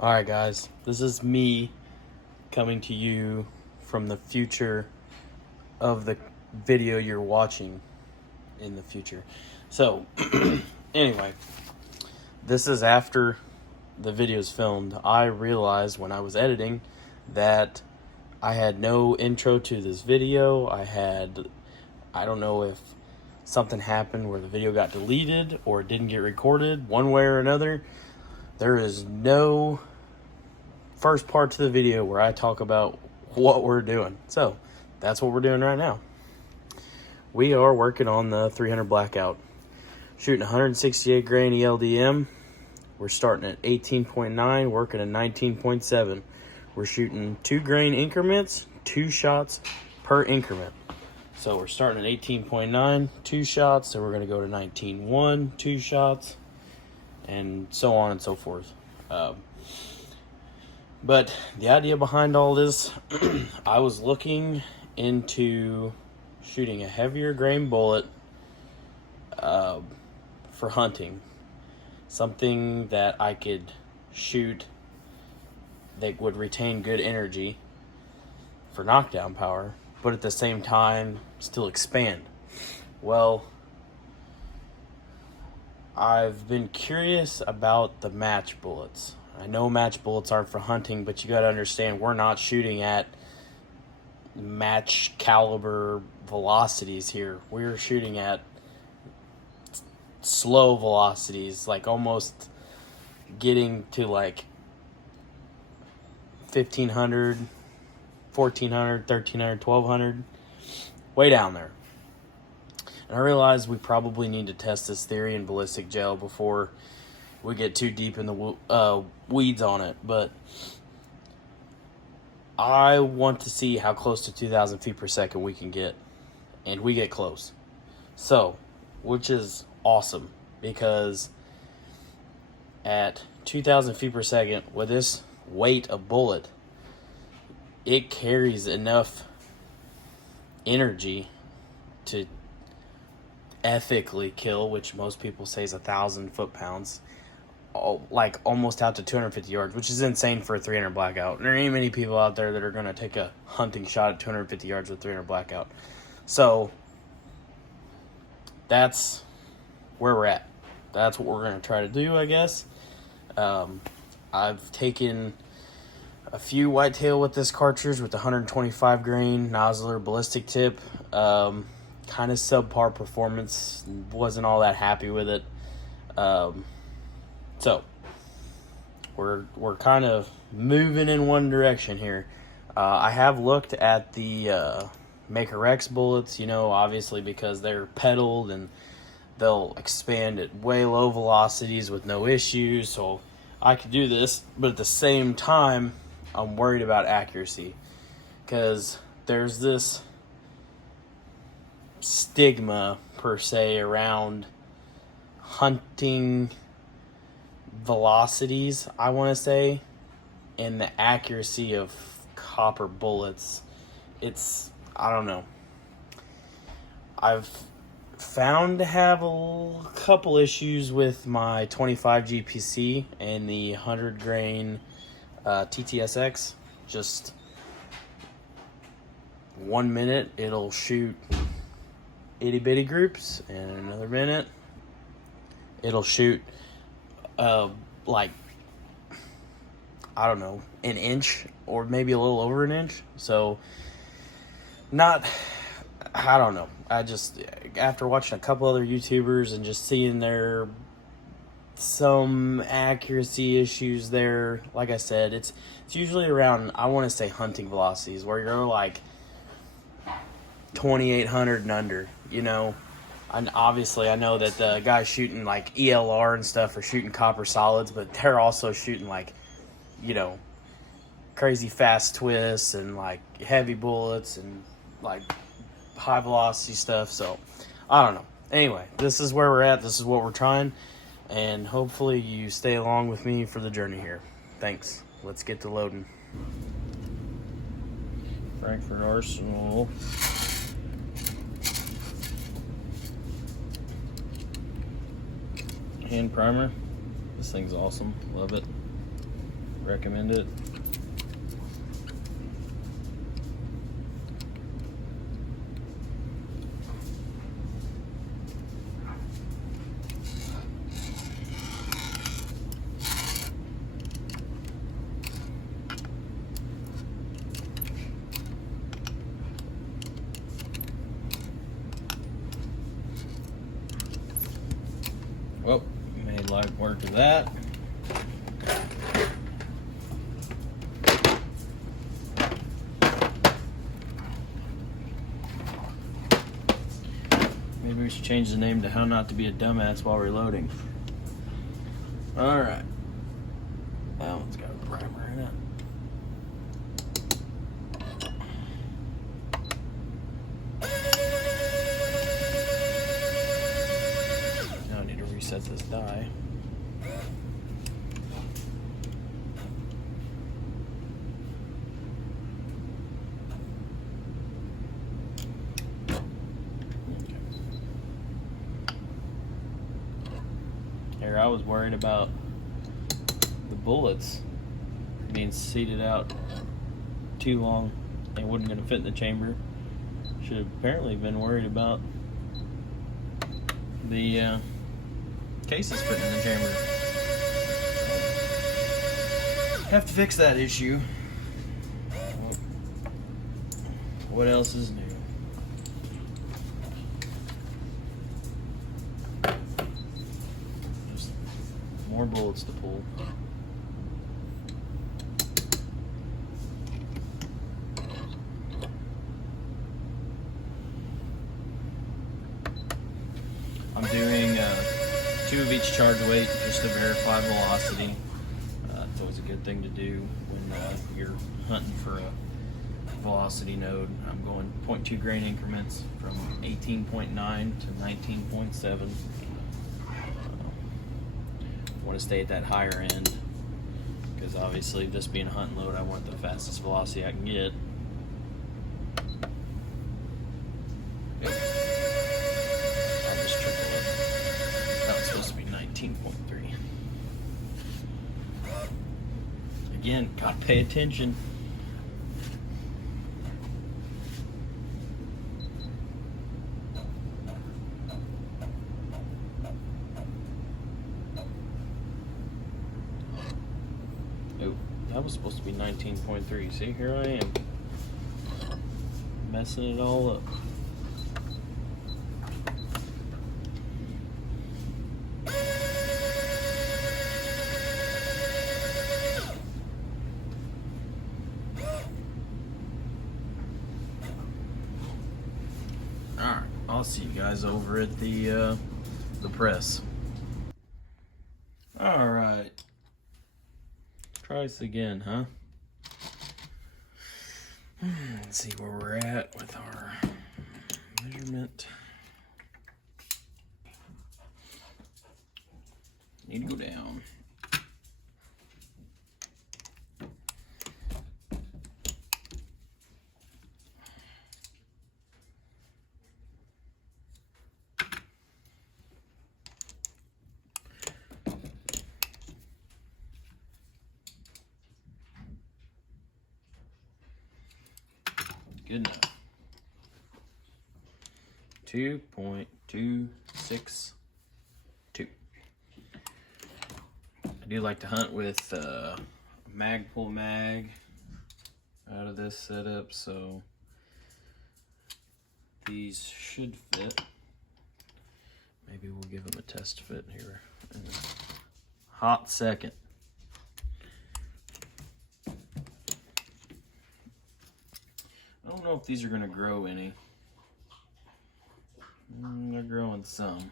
Alright guys, this is me coming to you from the future of the video you're watching in the future. So, anyway, this is after the video's filmed. I realized when I was editing that I had no intro to this video. I don't know if something happened where the video got deleted or it didn't get recorded, one way or another. There is no first part to the video where I talk about what we're doing. So that's what we're doing right now. We are working on the 300 blackout, shooting 168 grain eldm. We're starting at 18.9, working at 19.7. We're shooting 2 grain increments, 2 shots per increment. So we're starting at 18.9, 2 shots, so we're going to go to 19.1, 2 shots, and so on and so forth. But the idea behind all this, I was looking into shooting a heavier grain bullet for hunting. Something that I could shoot that would retain good energy for knockdown power, but at the same time still expand. Well, I've been curious about the match bullets. I know match bullets aren't for hunting, but you got to understand we're not shooting at match caliber velocities here. We're shooting at slow velocities, like almost getting to like 1500, 1400, 1300, 1200, way down there. And I realize we probably need to test this theory in ballistic gel before we get too deep in the weeds on it, but I want to see how close to 2,000 feet per second we can get, and we get close. So, which is awesome, because at 2,000 feet per second, with this weight of bullet, it carries enough energy to ethically kill, which most people say is 1,000 foot-pounds, like almost out to 250 yards, which is insane for a 300 blackout. There ain't many people out there that are going to take a hunting shot at 250 yards with 300 blackout. So that's where we're at. That's what we're going to try to do, I guess. I've taken a few whitetail with this cartridge with the 125 grain nozzler ballistic tip. Kind of subpar performance. Wasn't all that happy with it. So we're kind of moving in one direction here. I have looked at the Maker X bullets, obviously because they're pedaled and they'll expand at way low velocities with no issues. So I could do this, but at the same time, I'm worried about accuracy, because there's this stigma per se around hunting velocities, I want to say, and the accuracy of copper bullets. I don't know. I've found to have a couple issues with my 25 GPC and the 100 grain TTSX. Just 1 minute it'll shoot itty bitty groups, and another minute it'll shoot like, I don't know, an inch or maybe a little over an inch. So I don't know. I just, after watching a couple other YouTubers and just seeing some accuracy issues there, like I said, it's usually around, I want to say, hunting velocities, where you're like 2,800 and under, And obviously I know that the guys shooting like ELR and stuff are shooting copper solids, but they're also shooting like, crazy fast twists and like heavy bullets and like high velocity stuff. So I don't know. Anyway, this is where we're at. This is what we're trying, and hopefully you stay along with me for the journey here. Thanks. Let's get to loading. Frankfurt Arsenal. Hand primer. This thing's awesome. Love it. recommend it. Well, made light work of that. Maybe we should change the name to How Not to Be a Dumbass While Reloading. Alright. That one's got a primer in it. Now I need to reset this die. Here, I was worried about the bullets being seated out too long and wasn't going to fit in the chamber. Should have apparently been worried about the cases fitting in the chamber. Have to fix that issue. What else is new? Just more bullets to pull. I'm doing 2 of each charge weight just to verify velocity. It's always a good thing to do when you're hunting for a velocity node. I'm going 0.2 grain increments from 18.9 to 19.7. Want to stay at that higher end because obviously this being a hunting load, I want the fastest velocity I can get. Supposed to be 19.3. Again, gotta pay attention. Oh, that was supposed to be 19.3. See, here I am. Messing it all up. Alright, I'll see you guys over at the press. Alright. Try this again, huh? Let's see where we're at with our measurement. Need to go down. Good enough. 2.262. I do like to hunt with mag pull mag out of this setup, so these should fit. Maybe we'll give them a test fit here in a hot second. I don't know if these are going to grow any. They're growing some.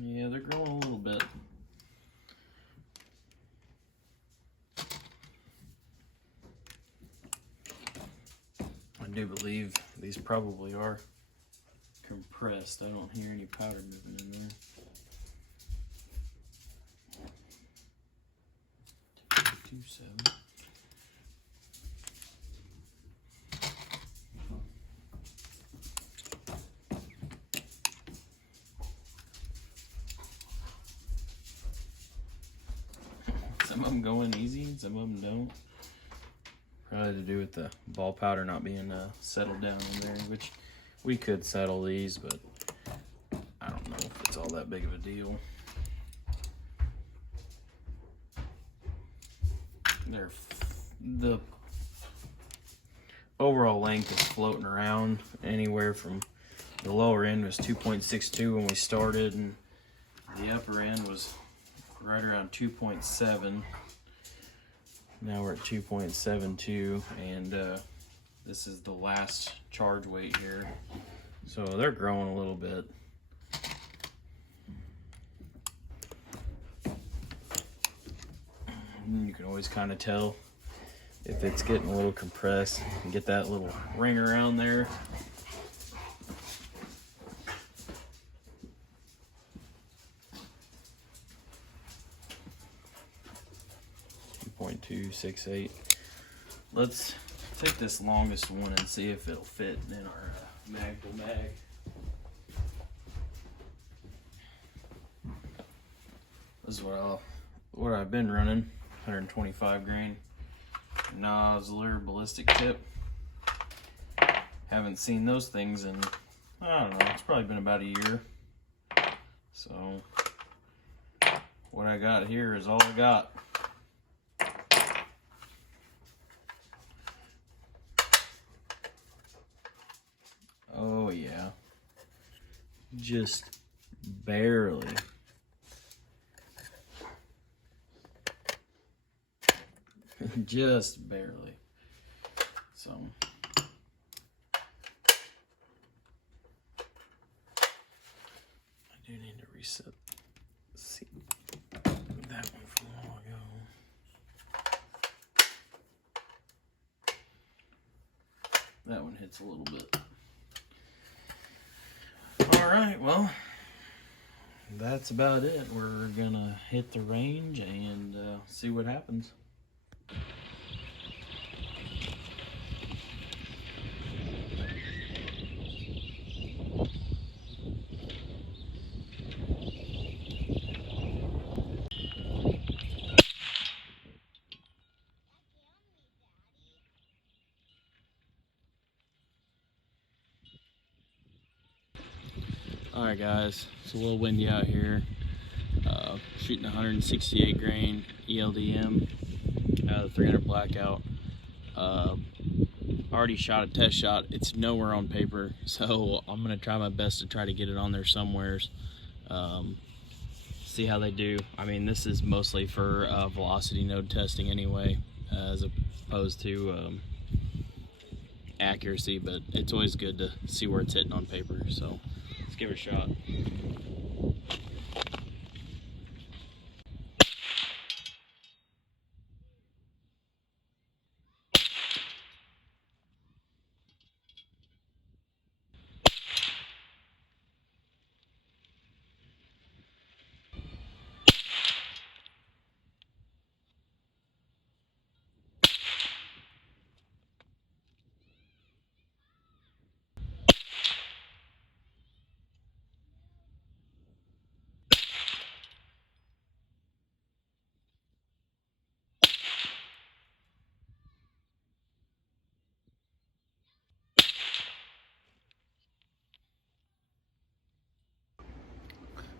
Yeah, they're growing a little bit. I do believe these probably are compressed. I don't hear any powder moving in there. 2.27. Some of them go in easy and some of them don't. Probably to do with the ball powder not being settled down in there, which we could settle these, but I don't know if it's all that big of a deal. The overall length is floating around anywhere from the lower end was 2.62 when we started, and the upper end was right around 2.7. Now we're at 2.72, and this is the last charge weight here. So they're growing a little bit. And you can always kind of tell if it's getting a little compressed. And get that little ring around there. .268. Let's take this longest one and see if it'll fit in our magpul mag. This is what I've been running. 125 grain nozzler ballistic tip. Haven't seen those things in, I don't know, it's probably been about a year. So what I got here is all I got. Oh yeah, just barely. Just barely. So I do need to reset. See that one from a while ago. That one hits a little bit. All right, well, that's about it. We're gonna hit the range and see what happens. All right, guys, it's a little windy out here. Shooting 168 grain eldm out of the 300 blackout. Already shot a test shot. It's nowhere on paper, so I'm gonna try my best to try to get it on there somewheres. See how they do. I mean, this is mostly for velocity node testing anyway, as opposed to accuracy, but it's always good to see where it's hitting on paper. So let's give it a shot.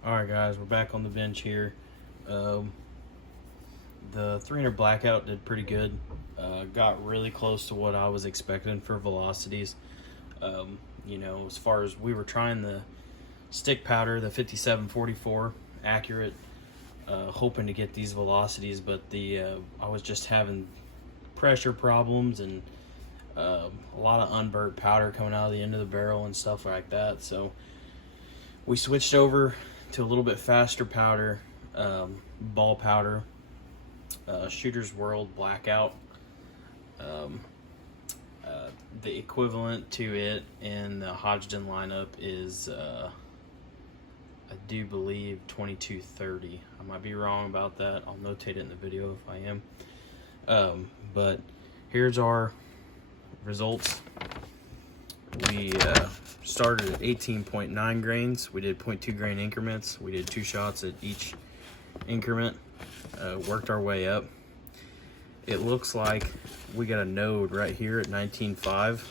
Alright guys, we're back on the bench here. The 300 blackout did pretty good. Got really close to what I was expecting for velocities. You know, as far as we were trying the stick powder, the 5744 accurate, hoping to get these velocities, but I was just having pressure problems and a lot of unburnt powder coming out of the end of the barrel and stuff like that. So we switched over to a little bit faster powder, ball powder, Shooter's World blackout. The equivalent to it in the Hodgdon lineup is I do believe 2230. I might be wrong about that. I'll notate it in the video if I am. But here's our results. We started at 18.9 grains. We did 0.2 grain increments. We did 2 shots at each increment, worked our way up. It looks like we got a node right here at 19.5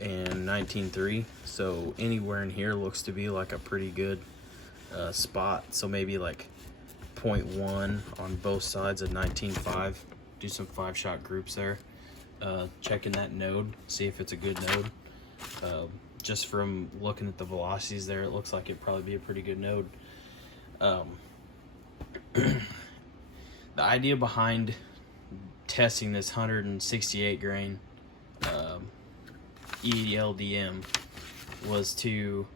and 19.3. So anywhere in here looks to be like a pretty good spot. So maybe like 0.1 on both sides of 19.5. Do some 5-shot groups there. Checking that node, see if it's a good node. Just from looking at the velocities there, it looks like it'd probably be a pretty good node. The idea behind testing this 168 grain eldm was to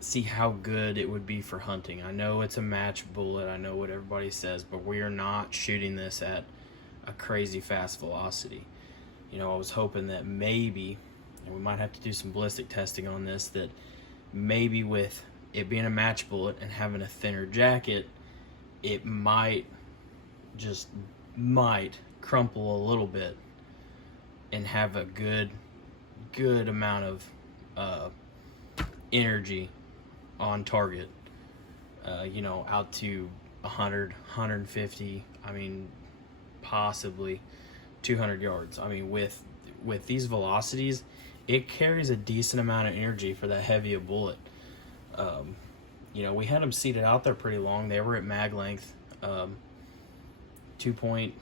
see how good it would be for hunting. I know it's a match bullet, I know what everybody says, but we are not shooting this at a crazy fast velocity. You know, I was hoping that maybe, and we might have to do some ballistic testing on this, that maybe with it being a match bullet and having a thinner jacket, it might crumple a little bit and have a good amount of energy on target, you know, out to 100, 150, I mean, possibly 200 yards. I mean, with these velocities, it carries a decent amount of energy for that heavy a bullet. You know, we had them seated out there pretty long. They were at mag length, 2 point.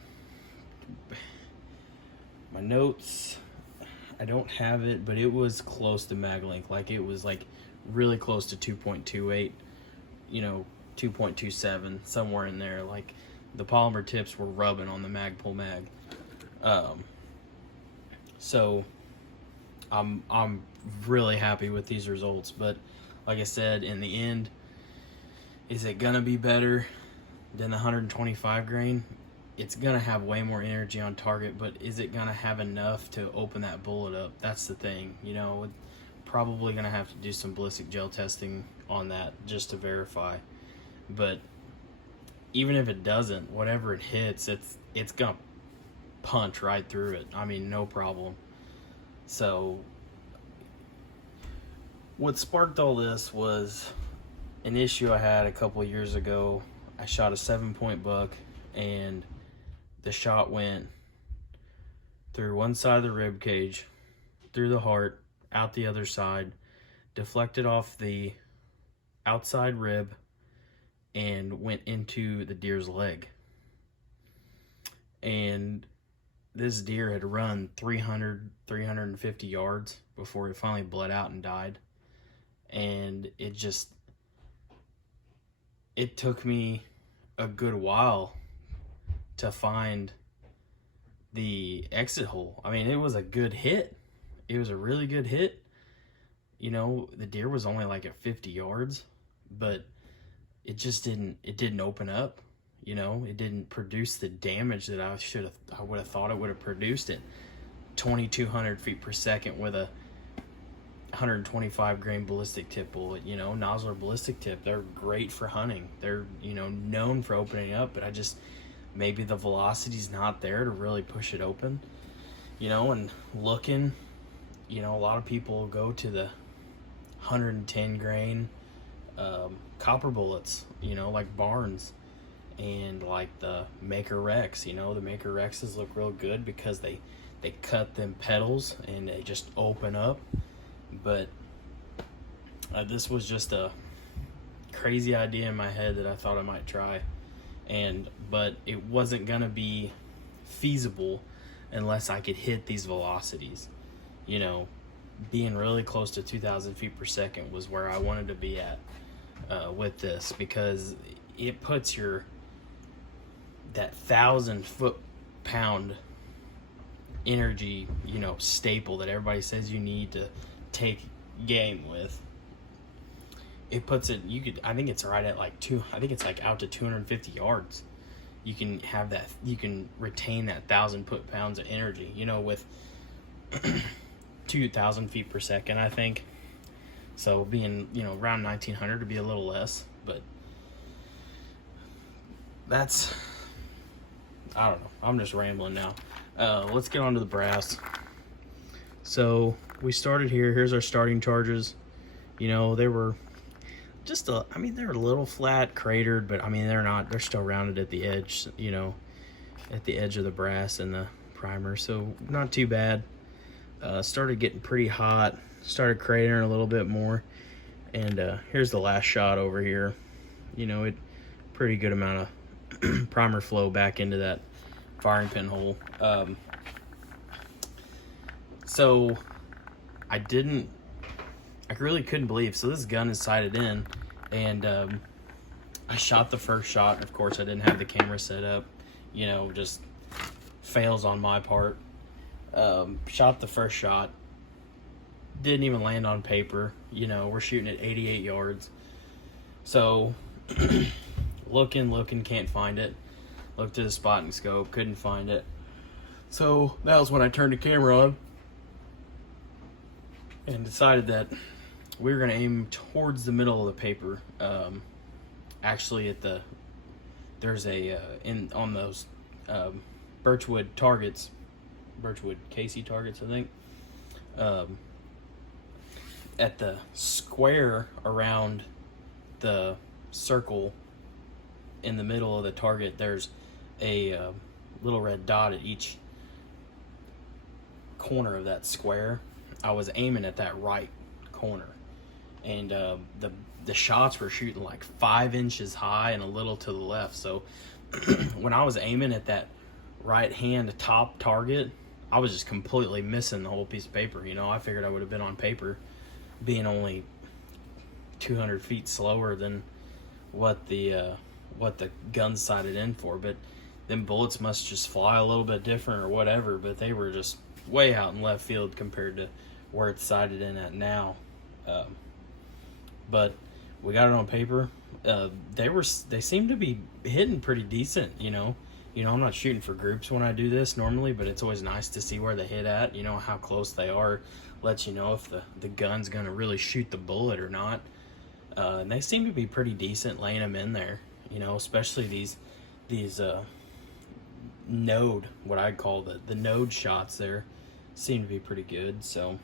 My notes, I don't have it, but it was close to mag length. Like, it was like really close to 2.28, you know, 2.27, somewhere in there. Like, the polymer tips were rubbing on the Magpul mag. So I'm really happy with these results. But like I said, in the end, is it gonna be better than the 125 grain? It's gonna have way more energy on target, but is it gonna have enough to open that bullet up? That's the thing. You know, probably gonna have to do some ballistic gel testing on that just to verify. But even if it doesn't, whatever it hits, it's gonna punch right through it. I mean, no problem. So what sparked all this was an issue I had a couple of years ago. I shot a 7-point buck, and the shot went through one side of the rib cage, through the heart, out the other side, deflected off the outside rib, and went into the deer's leg. And this deer had run 300, 350 yards before it finally bled out and died. And it took me a good while to find the exit hole. I mean, it was a good hit. It was a really good hit. You know, the deer was only like at 50 yards, but it didn't open up. You know, it didn't produce the damage that I would have thought it would have produced at 2,200 feet per second with a 125 grain ballistic tip bullet. You know, Nosler ballistic tip, they're great for hunting. They're, you know, known for opening up, but maybe the velocity's not there to really push it open. You know, and looking, you know, a lot of people go to the 110 grain copper bullets, you know, like Barnes and like the Maker Rex. You know, the Maker Rexes look real good because they cut them petals and they just open up. But this was just a crazy idea in my head that I thought I might try, but it wasn't gonna be feasible unless I could hit these velocities. You know, being really close to 2,000 feet per second was where I wanted to be at with this, because it puts that 1,000 foot-pound energy, you know, staple that everybody says you need to take game with. It puts it, I think it's right at like I think it's like out to 250 yards. You can have that, you can retain that 1,000 foot-pounds of energy, you know, with 2,000 feet per second, I think. So being, you know, around 1,900 to be a little less, but that's, I don't know. I'm just rambling now. Let's get on to the brass. So we started here. Here's our starting charges. You know, they were just a, I mean, they're a little flat, cratered, but I mean, they're still rounded at the edge, you know, at the edge of the brass and the primer, so not too bad. Started getting pretty hot, started cratering a little bit more, and here's the last shot over here. You know, it pretty good amount of primer flow back into that firing pin hole. So I really couldn't believe, so this gun is sighted in, and I shot the first shot. Of course, I didn't have the camera set up, you know, just fails on my part. Shot the first shot, didn't even land on paper. You know, we're shooting at 88 yards. So looking, can't find it. Looked at the spotting scope, couldn't find it. So that was when I turned the camera on and decided that we were going to aim towards the middle of the paper. Actually, there's a on those birchwood targets, birchwood Casey targets, I think. At the square around the circle in the middle of the target, there's a little red dot at each corner of that square. I was aiming at that right corner, and the shots were shooting like 5 inches high and a little to the left. So when I was aiming at that right hand top target, I was just completely missing the whole piece of paper. You know, I figured I would have been on paper, being only 200 feet slower than what the gun's sighted in for. But them bullets must just fly a little bit different or whatever, but they were just way out in left field compared to where it's sighted in at now. But we got it on paper. They seem to be hitting pretty decent, you know. I'm not shooting for groups when I do this normally, but it's always nice to see where they hit at, you know, how close they are. Lets you know if the gun's gonna really shoot the bullet or not. And they seem to be pretty decent laying them in there, you know, especially these node, what I'd call the node shots there, seem to be pretty good. So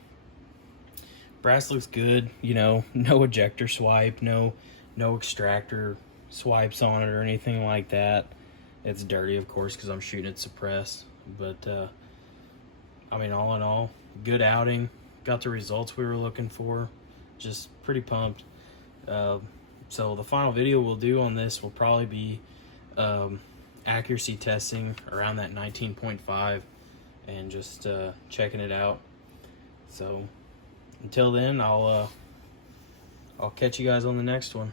brass looks good, you know, no ejector swipe, no extractor swipes on it or anything like that. It's dirty, of course, because I'm shooting it suppressed, but I mean, all in all, good outing. Got the results we were looking for. Just pretty pumped. So the final video we'll do on this will probably be accuracy testing around that 19.5 and just checking it out. So until then, I'll catch you guys on the next one.